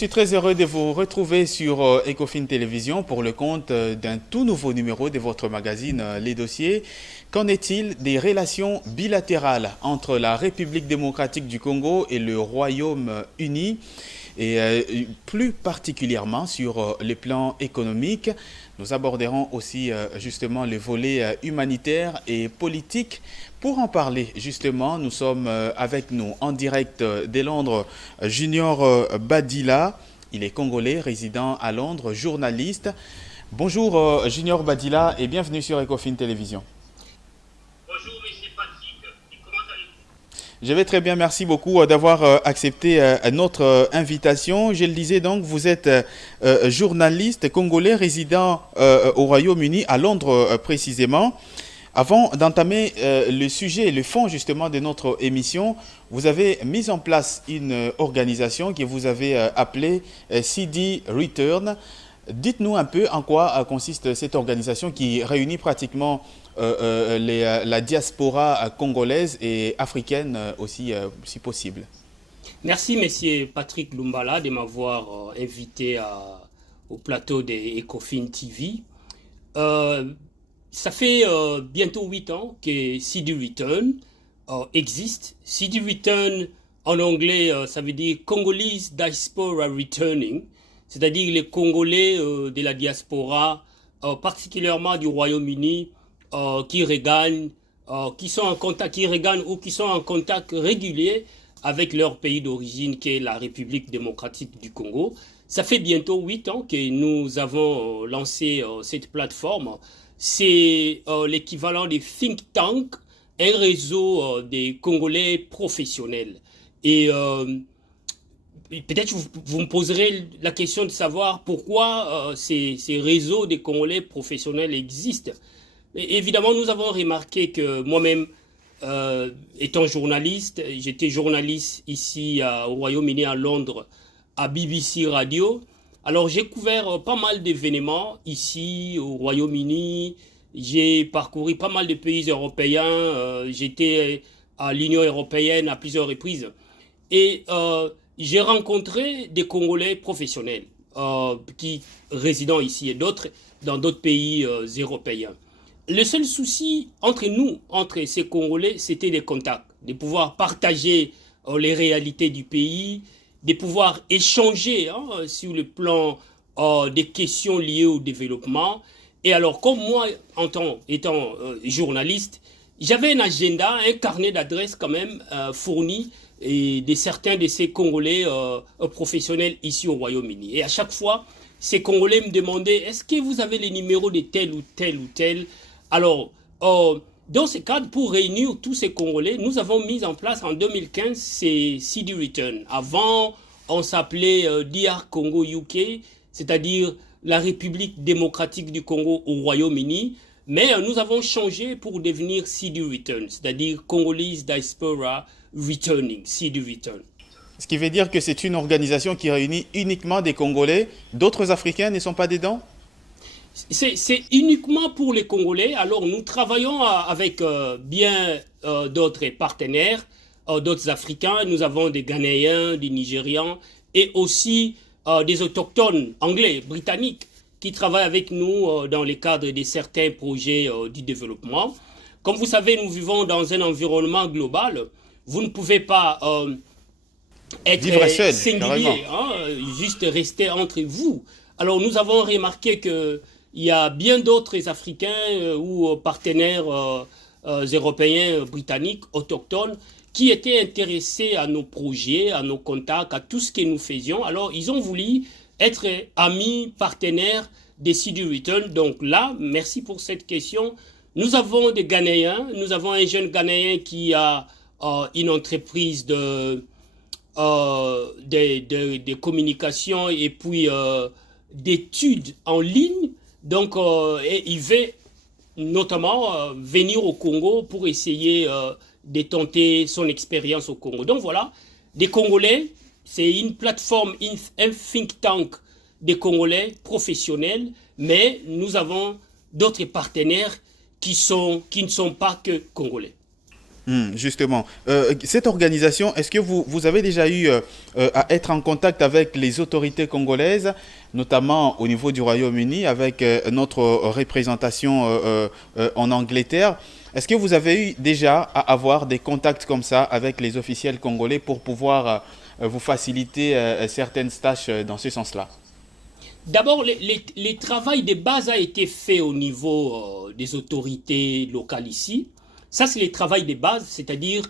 suis très heureux de vous retrouver sur Ecofin Télévision pour le compte d'un tout nouveau numéro de votre magazine Les Dossiers. Qu'en est-il des relations bilatérales entre la République démocratique du Congo et le Royaume-Uni et plus particulièrement sur le plan économique? Nous aborderons aussi justement les volets humanitaires et politiques. Pour en parler justement, nous sommes avec nous en direct de Londres, Junior Badila. Il est congolais, résident à Londres, journaliste. Bonjour Junior Badila et bienvenue sur Ecofin Télévision. Bonjour monsieur Patrick, et comment allez-vous? Je vais très bien, merci beaucoup d'avoir accepté notre invitation. Je le disais donc, vous êtes journaliste congolais résident au Royaume-Uni, à Londres précisément. Avant d'entamer le sujet, le fond justement de notre émission, vous avez mis en place une organisation que vous avez appelée CD Return. Dites-nous un peu en quoi consiste cette organisation qui réunit pratiquement la diaspora congolaise et africaine aussi, si possible. Merci monsieur Patrick Lumbala de m'avoir invité au plateau de Ecofin TV. Ça fait bientôt 8 ans que CD Return existe. CD Return, en anglais, ça veut dire Congolese Diaspora Returning, c'est-à-dire les Congolais de la diaspora, particulièrement du Royaume-Uni, qui regagnent, qui sont en contact, qui regagnent ou qui sont en contact régulier avec leur pays d'origine, qui est la République démocratique du Congo. Ça fait bientôt 8 ans que nous avons lancé cette plateforme. C'est l'équivalent des think tank, un réseau des Congolais professionnels. Et peut-être vous me poserez la question de savoir pourquoi ces réseaux des Congolais professionnels existent. Et évidemment, nous avons remarqué que moi-même, étant journaliste, j'étais journaliste ici au Royaume-Uni, à Londres, à BBC Radio. Alors j'ai couvert pas mal d'événements ici au Royaume-Uni, j'ai parcouru pas mal de pays européens, j'étais à l'Union européenne à plusieurs reprises et j'ai rencontré des Congolais professionnels qui résident ici et d'autres dans d'autres pays européens. Le seul souci entre nous, entre ces Congolais, c'était des contacts, de pouvoir partager les réalités du pays, de pouvoir échanger sur le plan des questions liées au développement. Et alors, comme moi, étant journaliste, j'avais un agenda, un carnet d'adresses quand même fourni de certains de ces Congolais professionnels ici au Royaume-Uni. Et à chaque fois, ces Congolais me demandaient, est-ce que vous avez les numéros de tel ou tel ou tel? Alors, dans ce cadre, pour réunir tous ces Congolais, nous avons mis en place en 2015 ces CD Return. Avant, on s'appelait DR Congo UK, c'est-à-dire la République démocratique du Congo au Royaume-Uni. Mais nous avons changé pour devenir CD Return, c'est-à-dire Congolese Diaspora Returning, CD Return. Ce qui veut dire que c'est une organisation qui réunit uniquement des Congolais. D'autres Africains ne sont pas dedans? C'est uniquement pour les Congolais. Alors nous travaillons avec bien d'autres partenaires, d'autres Africains. Nous avons des Ghanéens, des Nigérians et aussi des autochtones anglais, britanniques, qui travaillent avec nous dans le cadre de certains projets du développement. Comme vous savez, nous vivons dans un environnement global. Vous ne pouvez pas être seul, singulier, juste rester entre vous. Alors nous avons remarqué que il y a bien d'autres Africains ou partenaires européens, britanniques, autochtones, qui étaient intéressés à nos projets, à nos contacts, à tout ce que nous faisions. Alors, ils ont voulu être amis, partenaires des CD Return. Donc là, merci pour cette question. Nous avons des Ghanéens. Nous avons un jeune Ghanéen qui a une entreprise de communication et puis d'études en ligne. Donc, et il veut notamment venir au Congo pour essayer de tenter son expérience au Congo. Donc voilà, des Congolais, c'est une plateforme, un think tank des Congolais professionnels, mais nous avons d'autres partenaires qui ne sont pas que Congolais. Justement, cette organisation, est-ce que vous avez déjà eu à être en contact avec les autorités congolaises, notamment au niveau du Royaume-Uni, avec notre représentation en Angleterre? Est-ce que vous avez eu déjà à avoir des contacts comme ça avec les officiels congolais pour pouvoir vous faciliter certaines tâches dans ce sens-là? D'abord, les travail de base a été fait au niveau des autorités locales ici. Ça, c'est le travail de base, c'est-à-dire,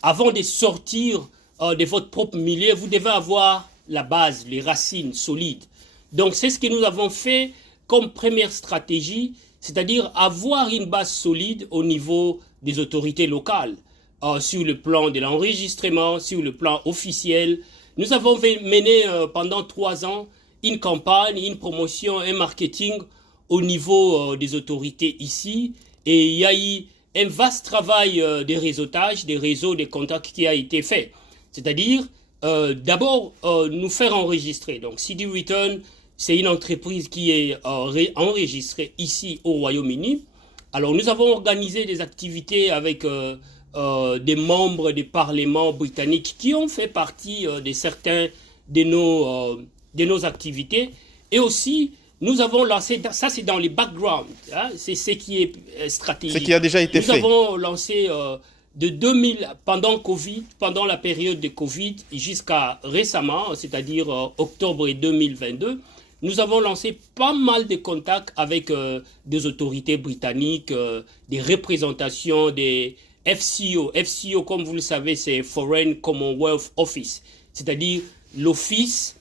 avant de sortir de votre propre milieu, vous devez avoir la base, les racines solides. Donc, c'est ce que nous avons fait comme première stratégie, c'est-à-dire avoir une base solide au niveau des autorités locales, sur le plan de l'enregistrement, sur le plan officiel. Nous avons mené pendant 3 ans une campagne, une promotion, un marketing au niveau des autorités ici. Et il y a eu un vaste travail de réseautage, des réseaux, des contacts qui a été fait. C'est-à-dire, d'abord, nous faire enregistrer. Donc, CD Return, c'est une entreprise qui est enregistrée ici au Royaume-Uni. Alors, nous avons organisé des activités avec des membres des parlements britanniques qui ont fait partie de certains de nos activités. Et aussi, nous avons lancé, ça c'est dans les backgrounds, hein, c'est ce qui est stratégique. Ce qui a déjà été fait. Nous avons lancé de 2000, pendant Covid, pendant la période de Covid jusqu'à récemment, c'est-à-dire octobre 2022, nous avons lancé pas mal de contacts avec des autorités britanniques, des représentations des FCO. FCO, comme vous le savez, c'est Foreign Commonwealth Office, c'est-à-dire l'office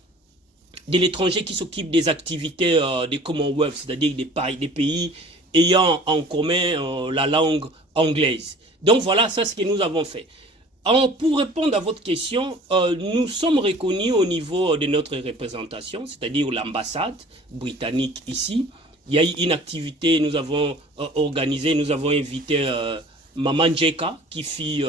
de l'étranger qui s'occupe des activités des Commonwealth, c'est-à-dire des pays ayant en commun la langue anglaise. Donc voilà, c'est ce que nous avons fait. Alors, pour répondre à votre question, nous sommes reconnus au niveau de notre représentation, c'est-à-dire l'ambassade britannique ici. Il y a eu une activité, nous avons organisé, nous avons invité Maman Njeka, qui fit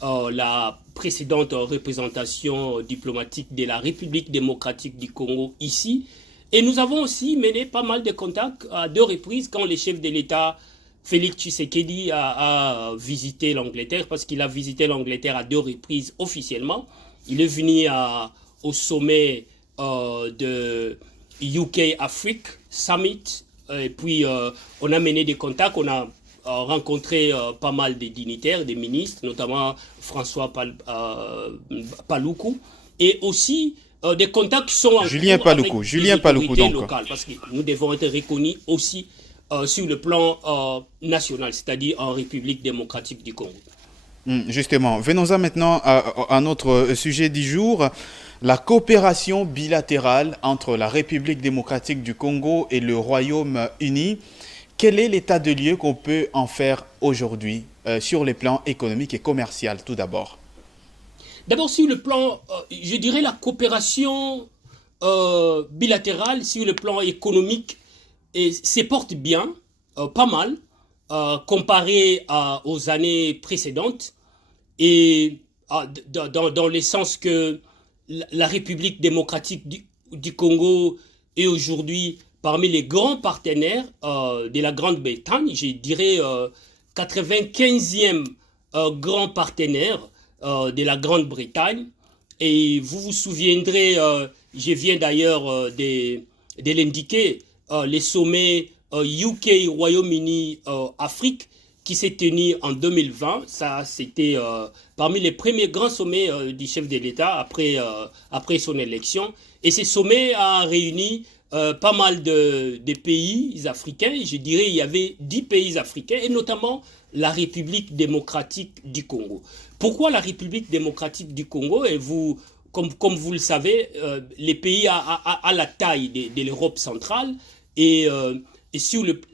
la précédente représentation diplomatique de la République démocratique du Congo ici. Et nous avons aussi mené pas mal de contacts à 2 reprises quand le chef de l'État, Félix Tshisekedi, a visité l'Angleterre, parce qu'il a visité l'Angleterre à 2 reprises officiellement. Il est venu au sommet de UK Afrique Summit, et puis on a mené des contacts, on a rencontré pas mal de dignitaires, des ministres, notamment François Paluku, et aussi des contacts qui sont en Julien cours avec Julien les Paluku, autorités donc. locales, parce que nous devons être reconnus aussi sur le plan national, c'est-à-dire en République démocratique du Congo. Justement, venons-en maintenant à notre sujet du jour, la coopération bilatérale entre la République démocratique du Congo et le Royaume-Uni. Quel est l'état de lieu qu'on peut en faire aujourd'hui sur les plans économiques et commercial tout d'abord? D'abord, sur le plan, je dirais la coopération bilatérale, sur le plan économique, se porte bien, pas mal, comparé aux années précédentes. Et dans le sens que la République démocratique du Congo est aujourd'hui parmi les grands partenaires de la Grande-Bretagne, je dirais 95e grand partenaire de la Grande-Bretagne. Et vous vous souviendrez, je viens d'ailleurs de l'indiquer, les sommets UK, Royaume-Uni, Afrique, qui s'est tenu en 2020. Ça, c'était parmi les premiers grands sommets du chef de l'État après son élection. Et ce sommet a réuni pas mal de pays africains. Je dirais il y avait 10 pays africains, et notamment la République démocratique du Congo. Pourquoi la République démocratique du Congo? Et vous, comme vous le savez, les pays à la taille de l'Europe centrale, et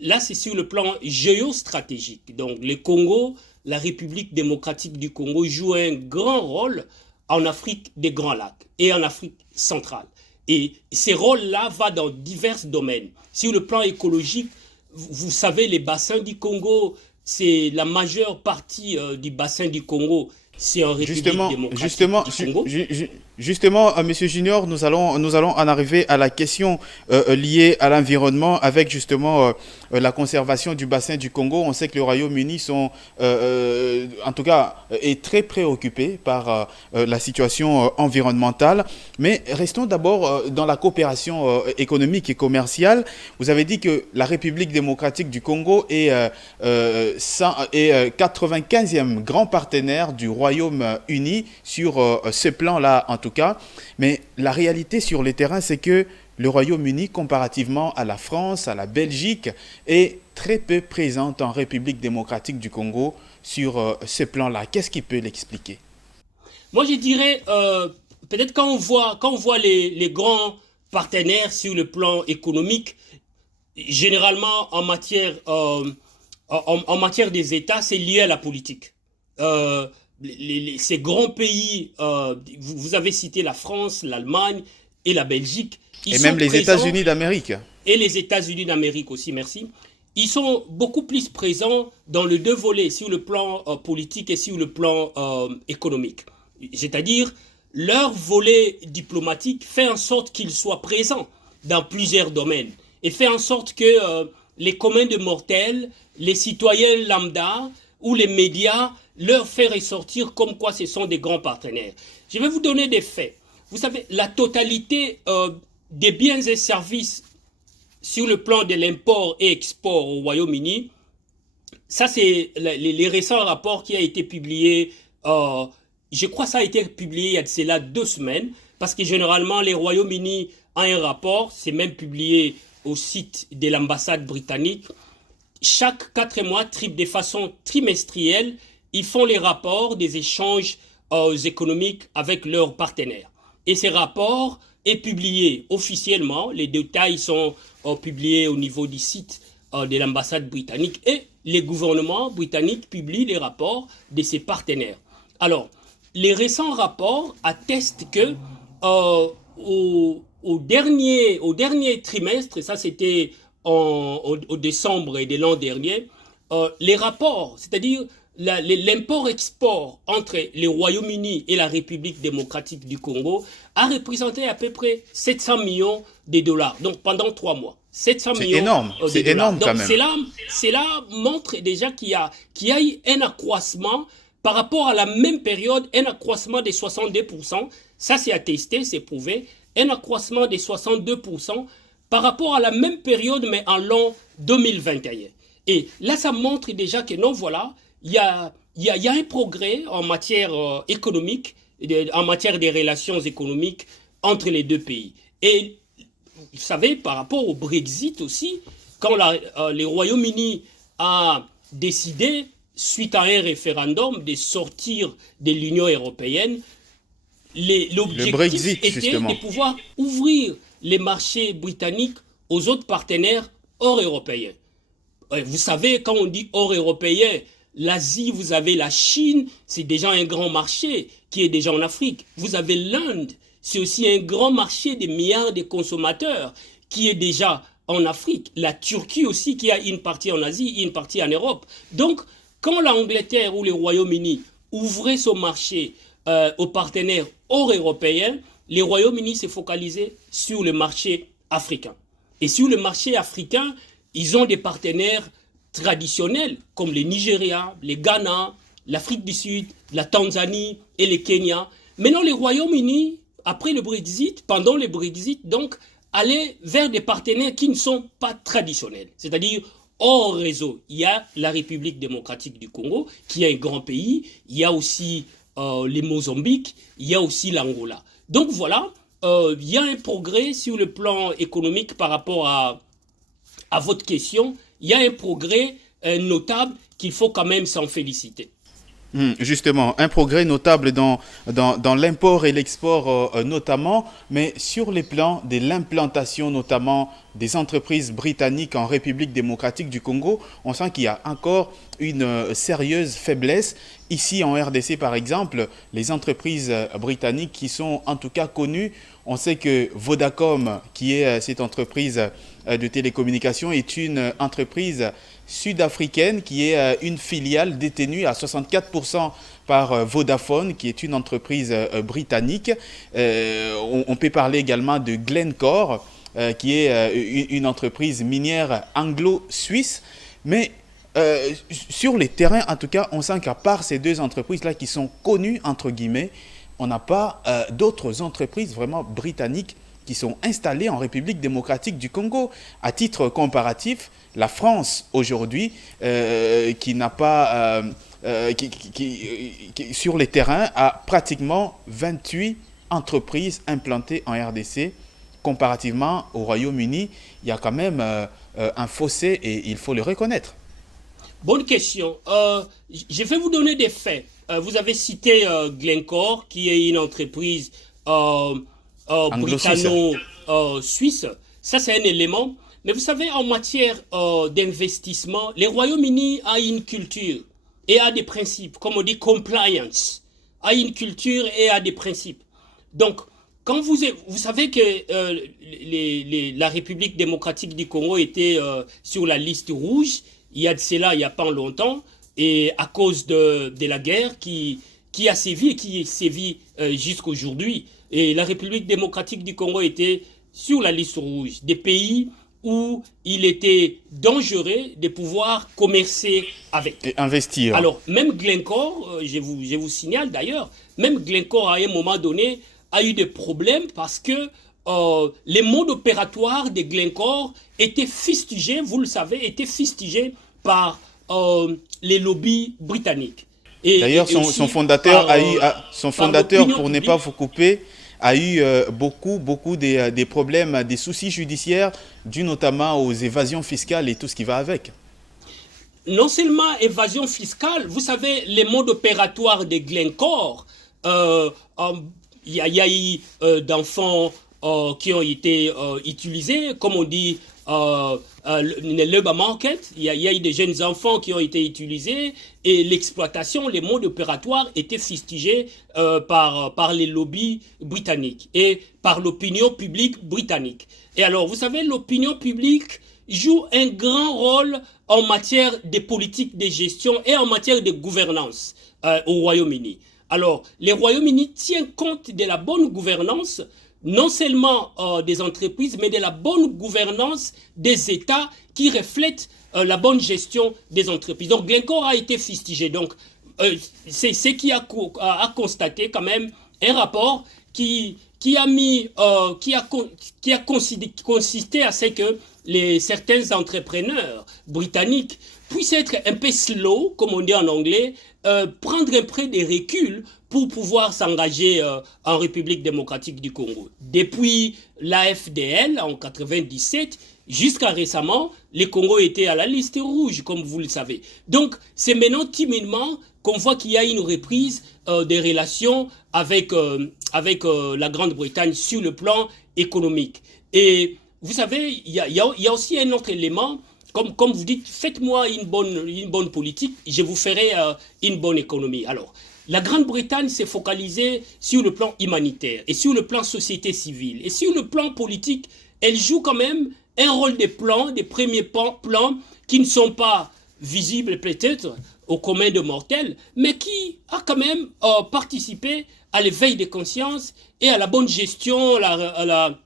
là c'est sur le plan géostratégique. Donc le Congo, la République démocratique du Congo joue un grand rôle en Afrique des Grands Lacs et en Afrique centrale. Et ces rôles-là vont dans divers domaines. Sur le plan écologique, vous savez, les bassins du Congo, c'est la majeure partie du bassin du Congo c'est en République Justement, démocratique justement, du Congo. justement, Monsieur Junior, nous allons en arriver à la question liée à l'environnement avec justement la conservation du bassin du Congo. On sait que le Royaume-Uni en tout cas, est très préoccupé par la situation environnementale. Mais restons d'abord dans la coopération économique et commerciale. Vous avez dit que la République démocratique du Congo est 95e grand partenaire du Royaume-Uni sur ce plan-là, en tout cas. Mais la réalité sur le terrain, c'est que le Royaume-Uni, comparativement à la France, à la Belgique, est très peu présente en République démocratique du Congo sur ce plan-là. Qu'est-ce qui peut l'expliquer? Moi, je dirais, peut-être quand on voit les grands partenaires sur le plan économique, généralement en matière des États, c'est lié à la politique. Ces grands pays, vous avez cité la France, l'Allemagne et la Belgique. Et même les États-Unis d'Amérique. Et les États-Unis d'Amérique aussi, merci. Ils sont beaucoup plus présents dans les deux volets, sur le plan politique et sur le plan économique. C'est-à-dire, leur volet diplomatique fait en sorte qu'ils soient présents dans plusieurs domaines et fait en sorte que les communs de mortels, les citoyens lambda ou les médias leur fait ressortir comme quoi ce sont des grands partenaires. Je vais vous donner des faits. Vous savez, la totalité des biens et services sur le plan de l'import et export au Royaume-Uni, ça c'est les récents rapports qui a été publié, je crois que ça a été publié il y a de cela 2 semaines, parce que généralement les Royaumes-Unis ont un rapport, c'est même publié au site de l'ambassade britannique. Chaque 4 mois, de façon trimestrielle, ils font les rapports des échanges économiques avec leurs partenaires. Et ces rapports est publié officiellement, les détails sont publiés au niveau du site de l'ambassade britannique et les gouvernements britanniques publient les rapports de ses partenaires. Alors, les récents rapports attestent que au dernier trimestre, et ça c'était au décembre de l'an dernier, les rapports, c'est-à-dire l'import-export entre le Royaume-Uni et la République démocratique du Congo a représenté à peu près 700 millions de dollars, donc pendant 3 mois. 700 millions énorme, c'est énorme quand même. Cela montre déjà qu'il y a eu un accroissement par rapport à la même période, un accroissement de 62%, ça c'est attesté, c'est prouvé, un accroissement de 62% par rapport à la même période, mais en l'an 2021. Et là, ça montre déjà que non, voilà, il y a un progrès en matière économique, en matière des relations économiques entre les deux pays. Et vous savez, par rapport au Brexit aussi, quand le Royaume-Uni a décidé, suite à un référendum, de sortir de l'Union européenne, l'objectif était justement de pouvoir ouvrir les marchés britanniques aux autres partenaires hors européens. Vous savez, quand on dit hors européen, l'Asie, vous avez la Chine, c'est déjà un grand marché qui est déjà en Afrique. Vous avez l'Inde, c'est aussi un grand marché des milliards de consommateurs qui est déjà en Afrique. La Turquie aussi qui a une partie en Asie, une partie en Europe. Donc, quand l'Angleterre ou le Royaume-Uni ouvrait son marché aux partenaires hors européens, le Royaume-Uni s'est focalisé sur le marché africain. Et sur le marché africain, ils ont des partenaires traditionnels comme le Nigeria, le Ghana, l'Afrique du Sud, la Tanzanie et le Kenya. Maintenant, le Royaume-Uni, après le Brexit, pendant le Brexit, donc, allait vers des partenaires qui ne sont pas traditionnels, c'est-à-dire hors réseau. Il y a la République démocratique du Congo, qui est un grand pays, il y a aussi le Mozambique, il y a aussi l'Angola. Donc voilà, il y a un progrès sur le plan économique par rapport à votre question. Il y a un progrès notable qu'il faut quand même s'en féliciter. Justement, un progrès notable dans l'import et l'export notamment, mais sur les plans de l'implantation notamment des entreprises britanniques en République démocratique du Congo, on sent qu'il y a encore une sérieuse faiblesse. Ici en RDC par exemple, les entreprises britanniques qui sont en tout cas connues, on sait que Vodacom, qui est cette entreprise de télécommunications est une entreprise sud-africaine qui est une filiale détenue à 64% par Vodafone, qui est une entreprise britannique. On peut parler également de Glencore, qui est une entreprise minière anglo-suisse. Mais sur les terrains, en tout cas, on sent qu'à part ces deux entreprises-là qui sont connues, entre guillemets, on n'a pas d'autres entreprises vraiment britanniques qui sont installées en République démocratique du Congo. À titre comparatif, la France aujourd'hui, qui n'a pas, qui, sur les terrains, a pratiquement 28 entreprises implantées en RDC. Comparativement au Royaume-Uni, il y a quand même un fossé et il faut le reconnaître. Bonne question. Je vais vous donner des faits. Vous avez cité Glencore, qui est une entreprise britanno-suisse. Ça, c'est un élément. Mais vous savez, en matière d'investissement, le Royaume-Uni a une culture et a des principes, comme on dit compliance, a une culture et a des principes. Donc, quand vous savez que la République démocratique du Congo était sur la liste rouge, il y a de cela, il n'y a pas longtemps, et à cause de la guerre qui a sévi et qui sévit jusqu'à aujourd'hui. Et la République démocratique du Congo était sur la liste rouge des pays où il était dangereux de pouvoir commercer avec. Et investir. Alors, même Glencore, je vous signale d'ailleurs, même Glencore à un moment donné a eu des problèmes parce que les modes opératoires de Glencore étaient fustigés, vous le savez, étaient fustigés par les lobbies britanniques. D'ailleurs, son fondateur, pour ne pas vous couper, a eu beaucoup des problèmes, des soucis judiciaires dus notamment aux évasions fiscales et tout ce qui va avec. Non seulement évasion fiscale, vous savez, les modes opératoires de Glencore, il y a eu d'enfants qui ont été utilisés, comme on dit, le labor market, il y a eu des jeunes enfants qui ont été utilisés et l'exploitation, les modes opératoires étaient fustigés par les lobbies britanniques et par l'opinion publique britannique. Et alors, vous savez, l'opinion publique joue un grand rôle en matière de politique de gestion et en matière de gouvernance au Royaume-Uni. Alors, le Royaume-Uni tient compte de la bonne gouvernance, non seulement des entreprises, mais de la bonne gouvernance des États qui reflètent la bonne gestion des entreprises. Donc, Glencore a été fustigé. Donc, c'est ce qui a constaté quand même un rapport qui a consisté à ce que certains entrepreneurs britanniques puissent être un peu slow, comme on dit en anglais, prendre un peu de recul pour pouvoir s'engager en République démocratique du Congo. Depuis l'AFDL en 1997, jusqu'à récemment, le Congo était à la liste rouge, comme vous le savez. Donc, c'est maintenant timidement qu'on voit qu'il y a une reprise des relations avec la Grande-Bretagne sur le plan économique. Et vous savez, il y a aussi un autre élément. Comme vous dites, faites-moi une bonne politique, je vous ferai une bonne économie. Alors, la Grande-Bretagne s'est focalisée sur le plan humanitaire et sur le plan société civile. Et sur le plan politique, elle joue quand même un rôle des premiers plans qui ne sont pas visibles peut-être au commun de mortels, mais qui a quand même participé à l'éveil des consciences et à la bonne gestion, à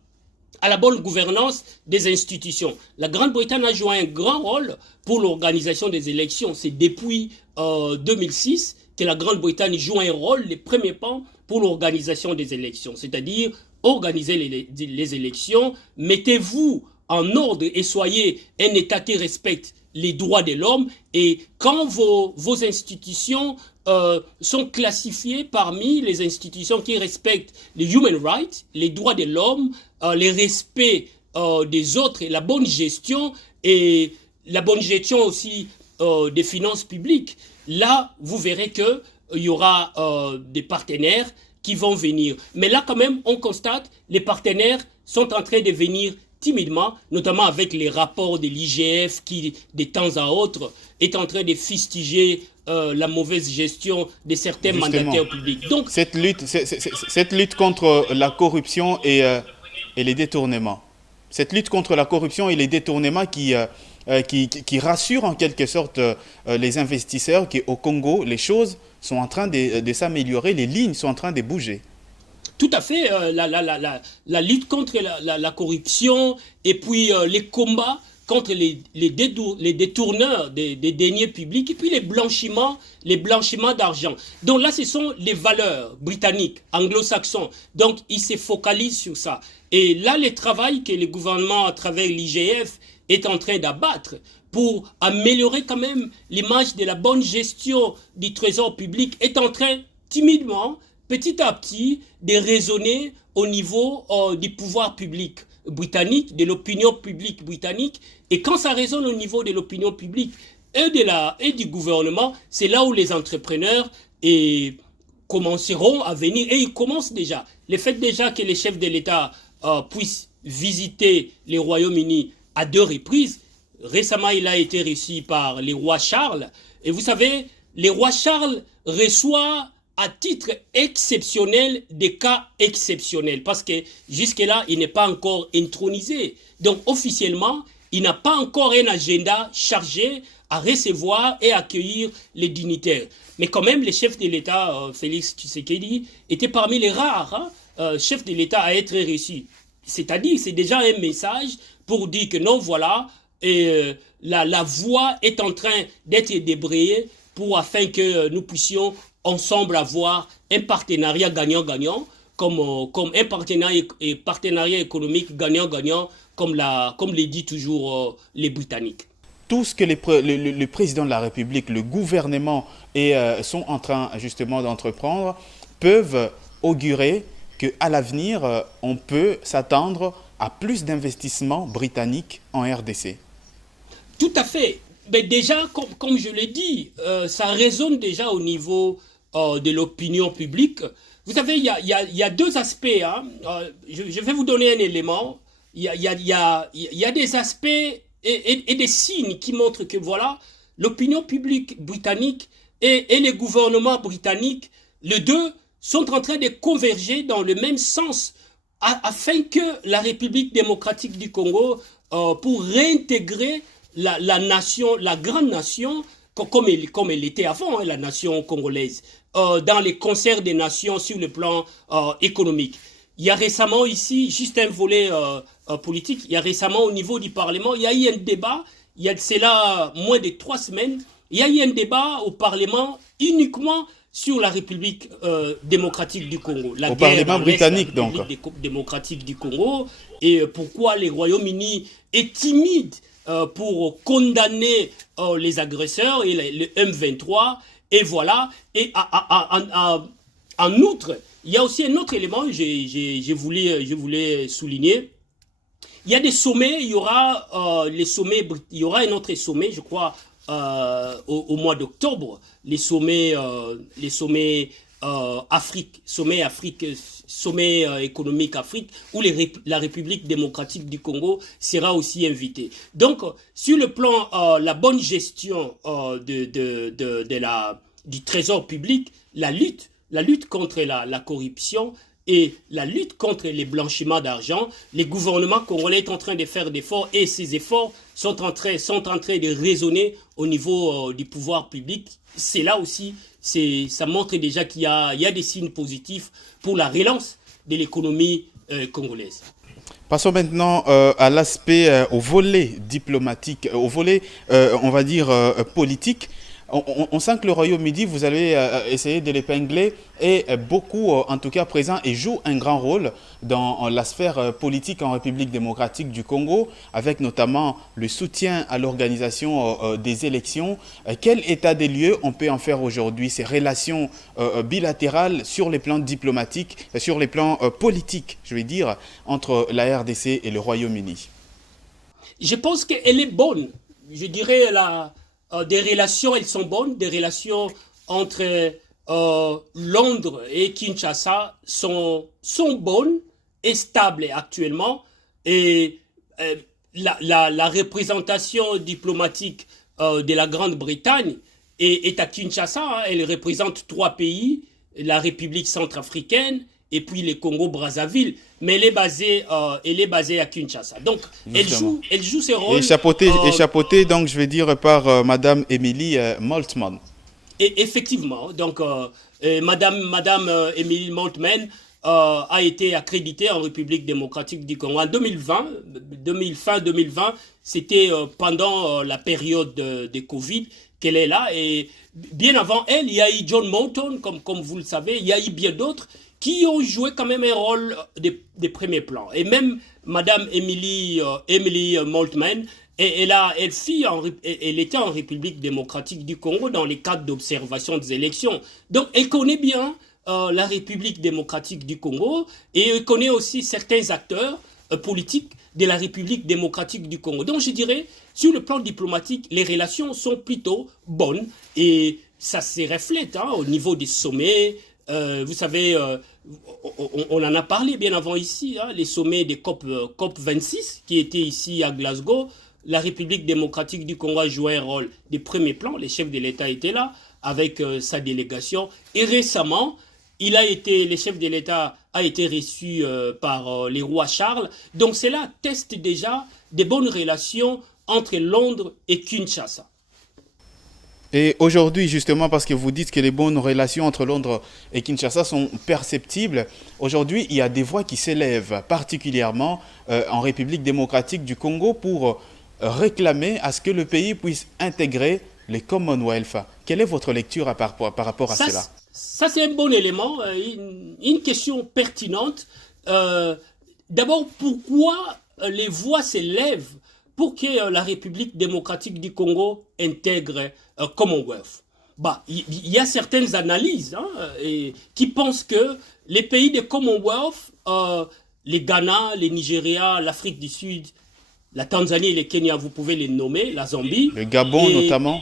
la bonne gouvernance des institutions. La Grande-Bretagne a joué un grand rôle pour l'organisation des élections. C'est depuis 2006 que la Grande-Bretagne joue un rôle, les premiers pas pour l'organisation des élections. C'est-à-dire organiser les élections, mettez-vous en ordre et soyez un État qui respecte les droits de l'homme. Et quand vos institutions sont classifiées parmi les institutions qui respectent les human rights, les droits de l'homme, le respect des autres et la bonne gestion aussi des finances publiques, là, vous verrez qu'il y aura des partenaires qui vont venir. Mais là, quand même, on constate les partenaires sont en train de venir timidement, notamment avec les rapports de l'IGF qui, de temps à autre, est en train de fustiger la mauvaise gestion de certains mandataires publics. Donc, cette lutte contre la corruption et les détournements. Cette lutte contre la corruption et les détournements qui rassure en quelque sorte les investisseurs qu'au Congo, les choses sont en train de s'améliorer, les lignes sont en train de bouger. Tout à fait, la lutte contre la corruption et puis les combats contre les détourneurs des deniers publics et puis les blanchiments d'argent. Donc là, ce sont les valeurs britanniques, anglo-saxons. Donc, ils se focalisent sur ça. Et là, le travail que le gouvernement, à travers l'IGF, est en train d'abattre pour améliorer quand même l'image de la bonne gestion du trésor public est en train, timidement, petit à petit, de résonner au niveau du pouvoir public britannique, de l'opinion publique britannique. Et quand ça résonne au niveau de l'opinion publique et du gouvernement, c'est là où les entrepreneurs commenceront à venir. Et ils commencent déjà. Le fait déjà que les chefs de l'État puissent visiter les Royaumes-Unis à 2 reprises. Récemment, il a été reçu par les rois Charles. Et vous savez, les rois Charles reçoivent à titre exceptionnel des cas exceptionnels. Parce que jusque-là, il n'est pas encore intronisé. Donc, officiellement, il n'a pas encore un agenda chargé à recevoir et accueillir les dignitaires. Mais quand même, les chefs de l'État, Félix Tshisekedi, étaient parmi les rares chefs de l'État à être reçus. C'est-à-dire, c'est déjà un message pour dire que non, voilà, la voie est en train d'être débrayée afin que nous puissions ensemble avoir un partenariat gagnant-gagnant, comme un partenariat économique gagnant-gagnant, comme le dit toujours les Britanniques. Tout ce que le président de la République, le gouvernement sont en train justement d'entreprendre peuvent augurer qu'à l'avenir, on peut s'attendre à plus d'investissements britanniques en RDC. Tout à fait. Mais déjà, comme je l'ai dit, ça résonne déjà au niveau de l'opinion publique. Vous savez, il y a 2 aspects. Hein. Je vais vous donner un élément. Il y a des aspects et des signes qui montrent que voilà, l'opinion publique britannique et les gouvernements britanniques, les deux, sont en train de converger dans le même sens afin que la République démocratique du Congo, pour réintégrer la nation, la grande nation, comme elle était avant, hein, la nation congolaise, dans les concerts des nations sur le plan économique. Il y a récemment ici, juste un volet politique, il y a récemment au niveau du Parlement, il y a eu un débat, il y a de cela moins de 3 semaines, il y a eu un débat au Parlement uniquement sur la République démocratique du Congo. Au Parlement britannique, donc. La République démocratique du Congo, et pourquoi les Royaumes-Unis est timide pour condamner les agresseurs et le M23, et voilà. Et en outre, il y a aussi un autre élément que je voulais souligner. Il y a des sommets, il y aura un autre sommet, je crois, au mois d'octobre, les sommets Afrique, sommet économique Afrique, où la République démocratique du Congo sera aussi invitée. Donc, sur le plan la bonne gestion du trésor public, la lutte contre la corruption et la lutte contre les blanchiments d'argent, les gouvernements congolais sont en train de faire des efforts et ces efforts sont en train de résonner au niveau du pouvoir public. C'est là aussi, ça montre déjà qu'il y a des signes positifs pour la relance de l'économie congolaise. Passons maintenant à l'aspect, au volet diplomatique, au volet, on va dire, politique. On sent que le Royaume-Uni, vous allez essayer de l'épingler, est beaucoup, en tout cas présent, et joue un grand rôle dans la sphère politique en République démocratique du Congo, avec notamment le soutien à l'organisation des élections. Quel état des lieux on peut en faire aujourd'hui, ces relations bilatérales sur les plans diplomatiques, sur les plans politiques, je vais dire, entre la RDC et le Royaume-Uni? Je pense qu'elle est bonne. Je dirais des relations, elles sont bonnes. Des relations entre Londres et Kinshasa sont bonnes et stables actuellement. Et la représentation diplomatique de la Grande-Bretagne est à Kinshasa. Hein. Elle représente 3 pays, la République centrafricaine et puis le Congo-Brazzaville, mais elle est basée à Kinshasa. Donc, elle joue ses rôles. Et donc, je vais dire, par Madame Émilie Moltmann. Et effectivement, donc, Madame Émilie Moltmann a été accréditée en République démocratique du Congo en 2020, fin 2020, c'était pendant la période de Covid qu'elle est là. Et bien avant elle, il y a eu John Moulton, comme vous le savez, il y a eu bien d'autres qui ont joué quand même un rôle des premiers plans. Et même Madame Émilie Moltmann, elle était en République démocratique du Congo dans les cadres d'observation des élections. Donc elle connaît bien la République démocratique du Congo et elle connaît aussi certains acteurs politiques de la République démocratique du Congo. Donc je dirais, sur le plan diplomatique, les relations sont plutôt bonnes et ça se reflète au niveau des sommets. Vous savez, on en a parlé bien avant ici, les sommets des COP 26 qui étaient ici à Glasgow. La République démocratique du Congo a joué un rôle de premier plan. Les chefs de l'État étaient là avec sa délégation. Et récemment, le chef de l'État a été reçu par les rois Charles. Donc cela atteste déjà des bonnes relations entre Londres et Kinshasa. Et aujourd'hui, justement, parce que vous dites que les bonnes relations entre Londres et Kinshasa sont perceptibles, aujourd'hui, il y a des voix qui s'élèvent, particulièrement en République démocratique du Congo, pour réclamer à ce que le pays puisse intégrer les Commonwealth. Quelle est votre lecture par rapport à cela? Ça, c'est un bon élément, une question pertinente. D'abord, pourquoi les voix s'élèvent pour que la République démocratique du Congo intègre Commonwealth? Il y a certaines analyses qui pensent que les pays de Commonwealth, les Ghana, les Nigeria, l'Afrique du Sud, la Tanzanie et le Kenya, vous pouvez les nommer, la Zambie. Le Gabon notamment.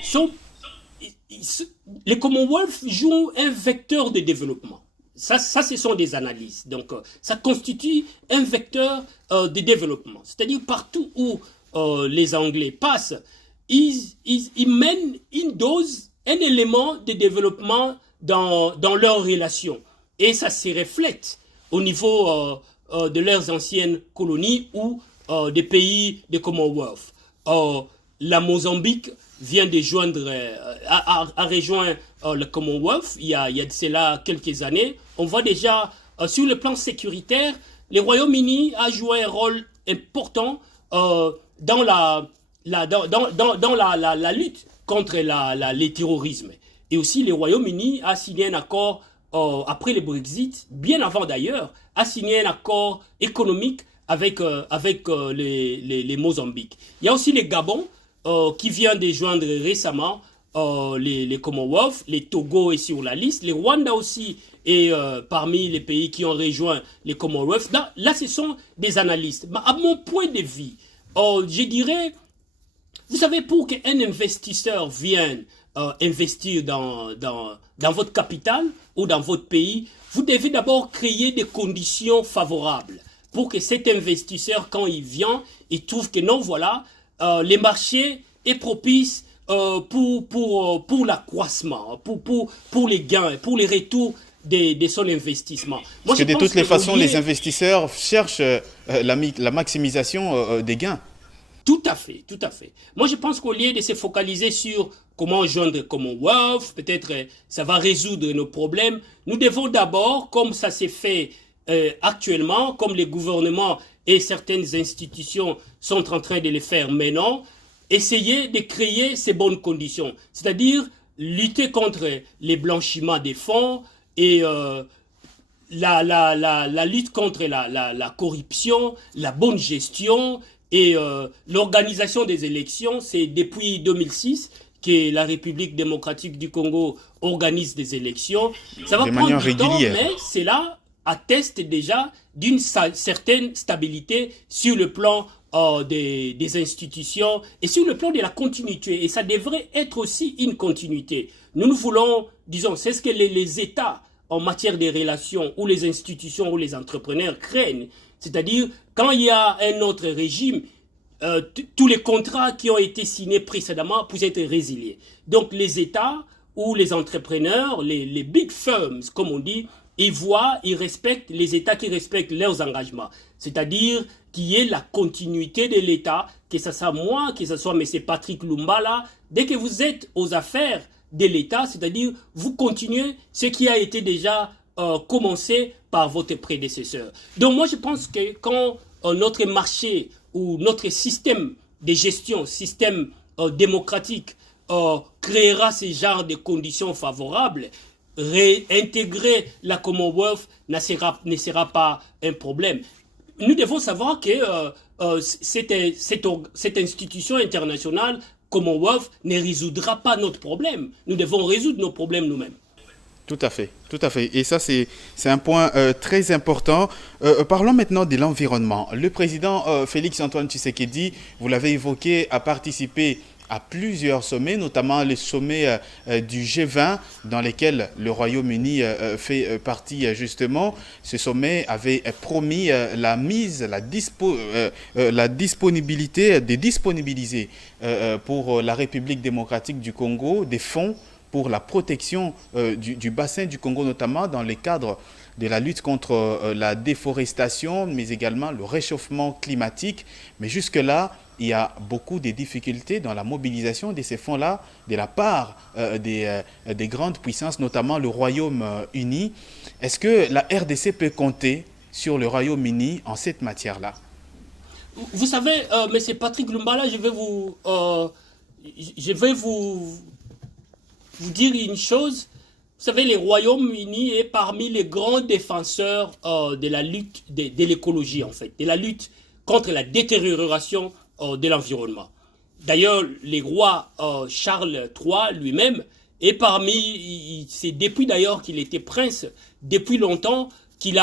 Les Commonwealth jouent un vecteur de développement. Ça, ce sont des analyses. Donc, ça constitue un vecteur de développement. C'est-à-dire partout où les Anglais passent, ils mènent une dose, un élément de développement dans leurs relations. Et ça se reflète au niveau de leurs anciennes colonies ou des pays de Commonwealth. La Mozambique vient de a rejoint le Commonwealth il y a de cela quelques années. On voit déjà, sur le plan sécuritaire, le Royaume-Uni a joué un rôle important dans la lutte contre les terrorismes. Et aussi, le Royaume-Uni a signé un accord, après le Brexit, bien avant d'ailleurs, a signé un accord économique avec les Mozambique. Il y a aussi le Gabon, qui vient de joindre récemment les Commonwealth. Les Togo est sur la liste. Les Rwanda aussi est parmi les pays qui ont rejoint les Commonwealth. Là, ce sont des analystes. Mais à mon point de vue, je dirais, vous savez, pour qu'un investisseur vienne investir dans votre capitale ou dans votre pays, vous devez d'abord créer des conditions favorables pour que cet investisseur, quand il vient, il trouve que non, voilà, les marchés est propice pour l'accroissement, pour les gains, pour les retours de son investissement. Parce que de toutes les façons, les investisseurs cherchent la maximisation des gains. Tout à fait, tout à fait. Moi, je pense qu'au lieu de se focaliser sur comment joindre Commonwealth, peut-être ça va résoudre nos problèmes, nous devons d'abord, comme ça s'est fait actuellement, comme les gouvernements et certaines institutions sont en train de le faire maintenant, essayer de créer ces bonnes conditions. C'est-à-dire lutter contre les blanchiments des fonds et la lutte contre la corruption, la bonne gestion et l'organisation des élections. C'est depuis 2006 que la République démocratique du Congo organise des élections. Ça va prendre du temps, mais c'est là atteste déjà d'une certaine stabilité sur le plan des institutions et sur le plan de la continuité. Et ça devrait être aussi une continuité. Nous voulons, disons, c'est ce que les États en matière de relations ou les institutions ou les entrepreneurs craignent. C'est-à-dire, quand il y a un autre régime, tous les contrats qui ont été signés précédemment peuvent être résiliés. Donc les États ou les entrepreneurs, les big firms, comme on dit, ils respectent les États qui respectent leurs engagements. C'est-à-dire qu'il y ait la continuité de l'État, que ce soit moi, que ce soit M. Patrick Lumumba là. Dès que vous êtes aux affaires de l'État, c'est-à-dire vous continuez ce qui a été déjà commencé par votre prédécesseur. Donc moi je pense que quand notre marché ou notre système de gestion, système démocratique créera ce genre de conditions favorables, réintégrer la Commonwealth ne sera pas un problème. Nous devons savoir que cette institution internationale, Commonwealth, ne résoudra pas notre problème. Nous devons résoudre nos problèmes nous-mêmes. Tout à fait, tout à fait. Et ça, c'est un point très important. Parlons maintenant de l'environnement. Le président Félix-Antoine Tshisekedi, vous l'avez évoqué, a participé à plusieurs sommets, notamment le sommet du G20, dans lesquels le Royaume-Uni fait partie justement. Ce sommet avait promis la disponibilité, de disponibiliser pour la République démocratique du Congo des fonds pour la protection du bassin du Congo, notamment dans le cadre de la lutte contre la déforestation, mais également le réchauffement climatique. Mais jusque-là, il y a beaucoup de difficultés dans la mobilisation de ces fonds-là de la part des grandes puissances, notamment le Royaume-Uni. Est-ce que la RDC peut compter sur le Royaume-Uni en cette matière-là? Vous savez, M. Patrick Lumumba, je vais vous dire une chose. Vous savez, le Royaume-Uni est parmi les grands défenseurs de la lutte de l'écologie, en fait, de la lutte contre la détérioration de l'environnement. D'ailleurs, le roi Charles III lui-même est c'est depuis d'ailleurs qu'il était prince, depuis longtemps qu'il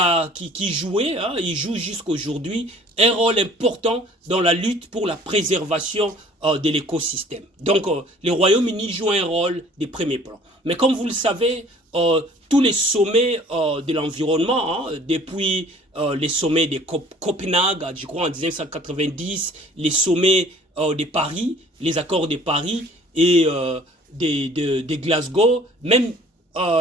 jouait, il joue jusqu'aujourd'hui, un rôle important dans la lutte pour la préservation de l'écosystème. Donc, le Royaume-Uni joue un rôle de premier plan. Mais comme vous le savez, tous les sommets de l'environnement, depuis les sommets de Copenhague, je crois en 1990, les sommets de Paris, les accords de Paris et de Glasgow, même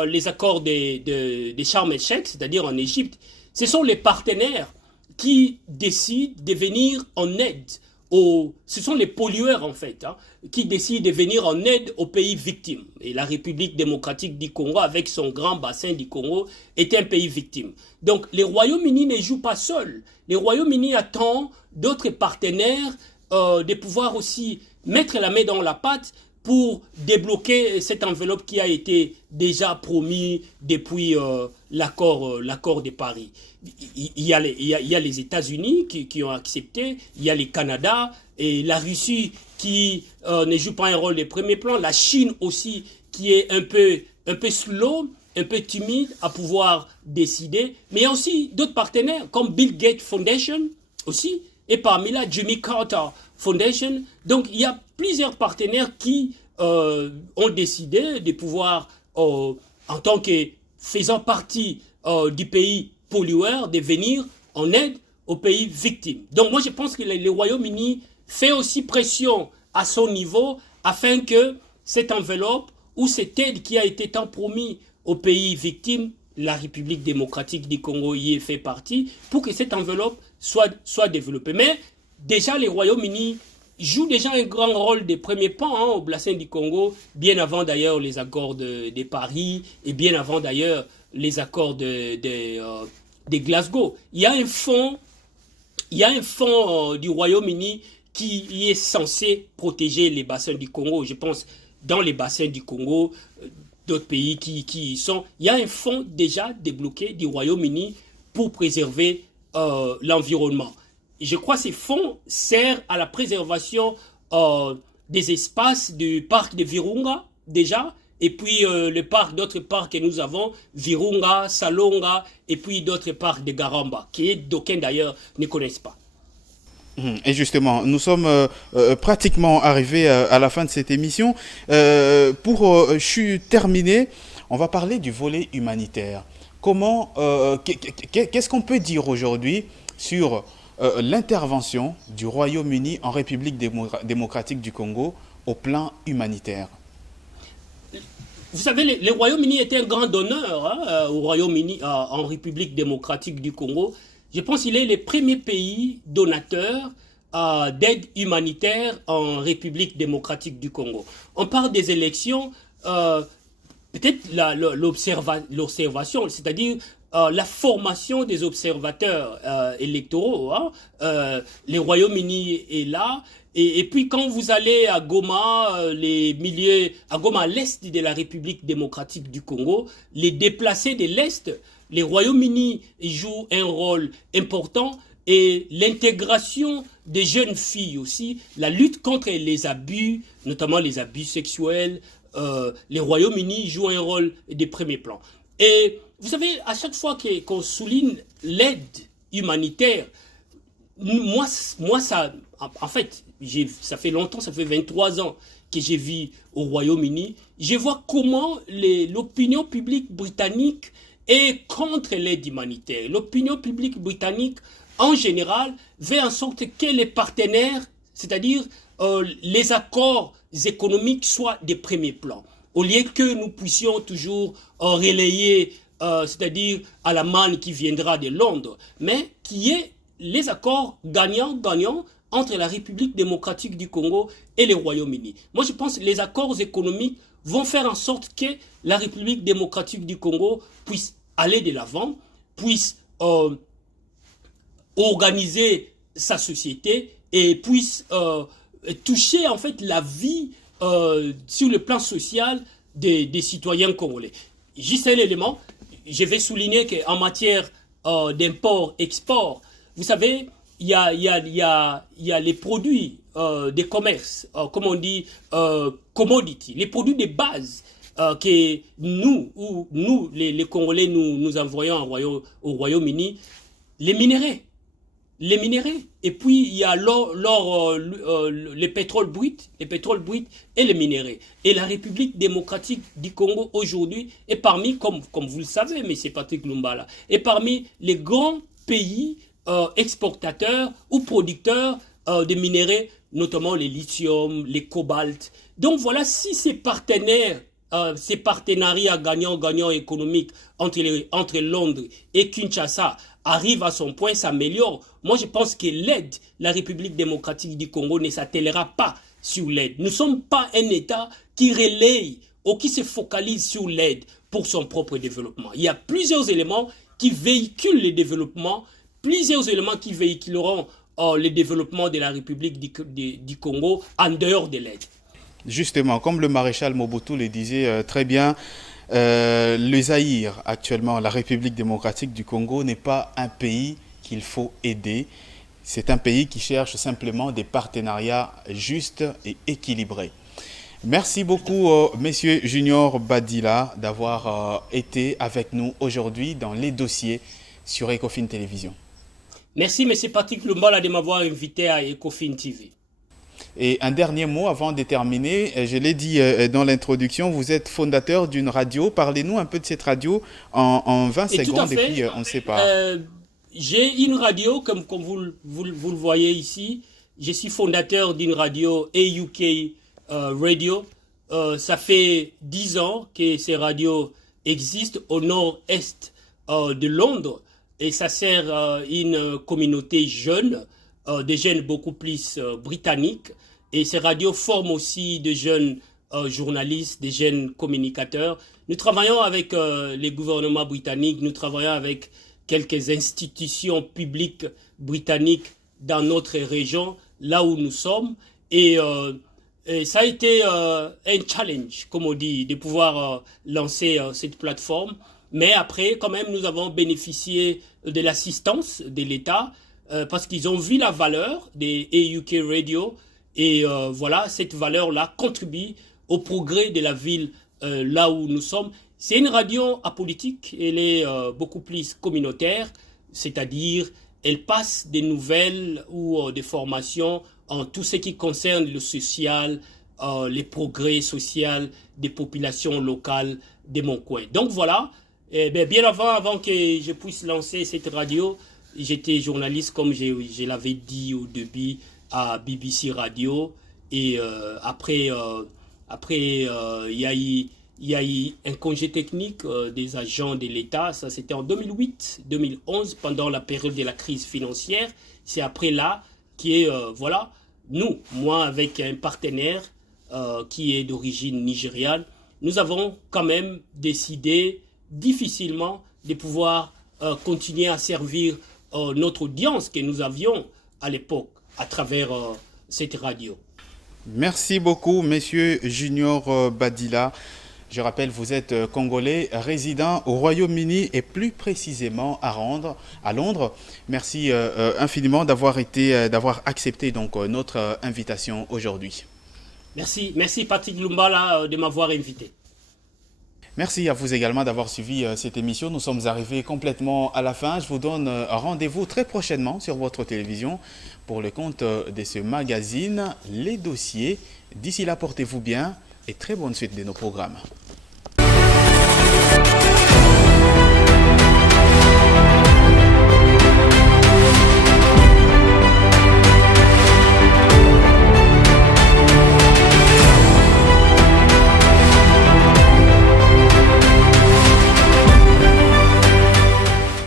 les accords de Sharm el-Sheikh, c'est-à-dire en Égypte, ce sont les partenaires qui décident de venir en aide ce sont les pollueurs en fait, qui décident de venir en aide aux pays victimes. Et la République démocratique du Congo, avec son grand bassin du Congo, est un pays victime. Donc le Royaume-Uni ne joue pas seul. Le Royaume-Uni attend d'autres partenaires de pouvoir aussi mettre la main dans la pâte pour débloquer cette enveloppe qui a été déjà promis depuis l'accord de Paris. Il y a les États-Unis qui ont accepté, il y a le Canada et la Russie qui ne joue pas un rôle de premier plan, la Chine aussi qui est un peu slow, un peu timide à pouvoir décider, mais il y a aussi d'autres partenaires comme Bill Gates Foundation aussi, et parmi là Jimmy Carter Foundation. Donc il y a plusieurs partenaires qui ont décidé de pouvoir, en tant que faisant partie du pays pollueur, de venir en aide aux pays victimes. Donc moi je pense que le Royaume-Uni fait aussi pression à son niveau afin que cette enveloppe ou cette aide qui a été tant promis aux pays victimes, la République démocratique du Congo y est fait partie, pour que cette enveloppe soit développée. Mais déjà le Royaume-Uni joue déjà un grand rôle de premier plan au bassin du Congo, bien avant d'ailleurs les accords de Paris et bien avant d'ailleurs les accords de Glasgow. Il y a un fonds du Royaume-Uni qui est censé protéger les bassins du Congo. Je pense dans les bassins du Congo, d'autres pays qui y sont. Il y a un fonds déjà débloqué du Royaume-Uni pour préserver l'environnement. Je crois que ces fonds servent à la préservation des espaces du parc de Virunga, déjà, et puis d'autres parcs que nous avons, Virunga, Salonga, et puis d'autres parcs de Garamba, qui d'aucuns d'ailleurs ne connaissent pas. Et justement, nous sommes pratiquement arrivés à la fin de cette émission. Pour terminer, on va parler du volet humanitaire. Qu'est-ce qu'on peut dire aujourd'hui sur l'intervention du Royaume-Uni en République démocratique du Congo au plan humanitaire? vous savez, les Royaumes-Unis étaient un grand donneur au Royaume-Uni, en République démocratique du Congo. Je pense qu'il est le premier pays donateur d'aide humanitaire en République démocratique du Congo. On parle des élections, peut-être l'observation, c'est-à-dire la formation des observateurs électoraux. Les Royaumes-Unis est là. Et puis quand vous allez à Goma, à Goma, à l'est de la République démocratique du Congo, les déplacés de l'est, les Royaumes-Unis jouent un rôle important, et l'intégration des jeunes filles aussi, la lutte contre les abus, notamment les abus sexuels, les Royaumes-Unis jouent un rôle de premier plan. Et vous savez, à chaque fois qu'on souligne l'aide humanitaire, moi ça, en fait, ça fait longtemps, ça fait 23 ans que j'ai vécu au Royaume-Uni. Je vois comment l'opinion publique britannique est contre l'aide humanitaire. L'opinion publique britannique, en général, fait en sorte que les partenaires, c'est-à-dire les accords économiques, soient des premiers plans. Au lieu que nous puissions toujours relayer, c'est-à-dire à la manne qui viendra de Londres, mais qui est les accords gagnants-gagnants entre la République démocratique du Congo et le Royaume-Uni. Moi, je pense que les accords économiques vont faire en sorte que la République démocratique du Congo puisse aller de l'avant, puisse organiser sa société et puisse toucher en fait la vie sur le plan social des citoyens congolais. Juste un élément, je vais souligner qu'en matière d'import-export, vous savez, il y a les produits des commerces, comme on dit, commodity, les produits de base que nous les Congolais, nous envoyons au Royaume-Uni, les minéraux. Et puis il y a les pétroles bruts et les minéraux. Et la République démocratique du Congo aujourd'hui est parmi, comme vous le savez, mais c'est Patrick Lumumba, est parmi les grands pays exportateurs ou producteurs de minéraux, notamment les lithium, les cobalt. Donc voilà, si ces partenariats gagnant-gagnant économiques entre Londres et Kinshasa arrivent à son point, s'améliorent, moi je pense que la République démocratique du Congo ne s'attellera pas sur l'aide. Nous ne sommes pas un État qui relaye ou qui se focalise sur l'aide pour son propre développement. Il y a plusieurs éléments qui véhiculent le développement, plusieurs éléments qui véhiculeront le développement de la République du Congo en dehors de l'aide. Justement, comme le maréchal Mobutu le disait très bien, le Zaïre, actuellement, la République démocratique du Congo, n'est pas un pays qu'il faut aider. C'est un pays qui cherche simplement des partenariats justes et équilibrés. Merci beaucoup, Monsieur Junior Badila, d'avoir été avec nous aujourd'hui dans les dossiers sur Ecofin Télévision. Merci, M. Patrick Lumumba, de m'avoir invité à Ecofin TV. Et un dernier mot avant de terminer, je l'ai dit dans l'introduction, vous êtes fondateur d'une radio. Parlez-nous un peu de cette radio en 20 secondes et puis on ne sait pas. J'ai une radio, comme vous le voyez ici. Je suis fondateur d'une radio AUK Radio. Ça fait 10 ans que ces radios existent au nord-est de Londres. Et ça sert une communauté jeune, des jeunes beaucoup plus britanniques. Et ces radios forment aussi de jeunes journalistes, des jeunes communicateurs. Nous travaillons avec les gouvernements britanniques, nous travaillons avec quelques institutions publiques britanniques dans notre région, là où nous sommes. Et ça a été un challenge, comme on dit, de pouvoir lancer cette plateforme. Mais après, quand même, nous avons bénéficié de l'assistance de l'État parce qu'ils ont vu la valeur des AUK Radio. Et voilà, cette valeur-là contribue au progrès de la ville là où nous sommes. C'est une radio apolitique, elle est beaucoup plus communautaire, c'est-à-dire elle passe des nouvelles ou des formations en tout ce qui concerne le social, les progrès sociaux des populations locales de mon coin. Donc voilà, bien avant que je puisse lancer cette radio, j'étais journaliste, comme je l'avais dit au début, à BBC Radio. Et après, il y a eu Il y a eu un congé technique des agents de l'État. Ça, c'était en 2008-2011, pendant la période de la crise financière. C'est après là voilà, moi avec un partenaire qui est d'origine nigériane, nous avons quand même décidé difficilement de pouvoir continuer à servir notre audience que nous avions à l'époque à travers cette radio. Merci beaucoup, Monsieur Junior Badila. Je rappelle, vous êtes congolais résident au Royaume-Uni et plus précisément à Londres. Merci infiniment d'avoir accepté donc notre invitation aujourd'hui. Merci Patrick Lumba de m'avoir invité. Merci à vous également d'avoir suivi cette émission. Nous sommes arrivés complètement à la fin. Je vous donne rendez-vous très prochainement sur votre télévision pour le compte de ce magazine Les Dossiers. D'ici là, portez-vous bien et très bonne suite de nos programmes.